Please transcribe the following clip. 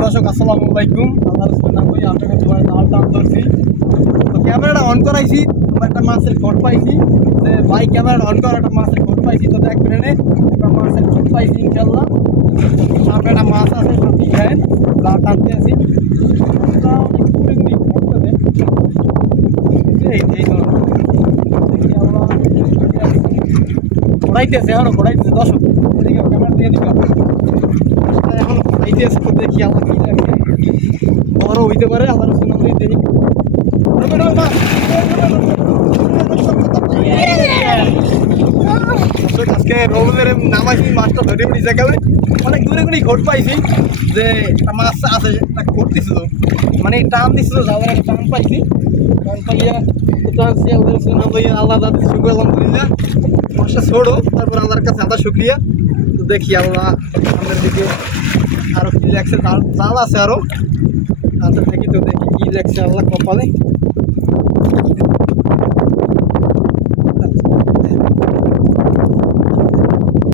দর্শক আসসালামু আলাইকুম। আল্লাহর সুন্নাহ কই আপনাকে সবাই জাল টান ধরছি। তো ক্যামেরাটা অন করাইছি, একটা মাছের খোঁট পাইছি। যে ভাই ক্যামেরাটা অন করা, একটা মাছের খোঁট পাইছি। তো দেখবেন একটা মাছের খোঁট পাইছি ইনশাল্লাহ। সামনে একটা মাছ আছে, মাটি খায়েন জাল টানতে আছি। ঘোড়াইতেছে, এখনো ঘোড়াইতেছে দর্শক। এদিকে ক্যামেরা দিয়ে দিকে এখন ঘোড়াইতেছে। তো দেখি আল্লাহ কি রাখে, বড় হইতে পারে। আল্লাহর সুন্নাহ দেখি আজকে রবিবারে নামাইছি, মাছটা ধরে উঠেছে একেবারে অনেক দূরে করে ঘোট পাইছি। যে একটা মাছ আছে, একটা ঘোট দিছিল, মানে টান দিছিল, যাওয়ার একটা টান পাইছি। টান পাইয়া টানছি, আল্লাহ তাদের শুক্র আলহামদুলিল্লাহ। মাছটা ছোড়ো, তারপর আল্লাহর কাছে আদা শুক্রিয়া। তো দেখি আল্লাহ সামনের দিকে আরো কি লাগছে, জাল আছে আরো আচ্ছা দেখি। তো দেখি কি লাগছে আল্লাহ কপালে।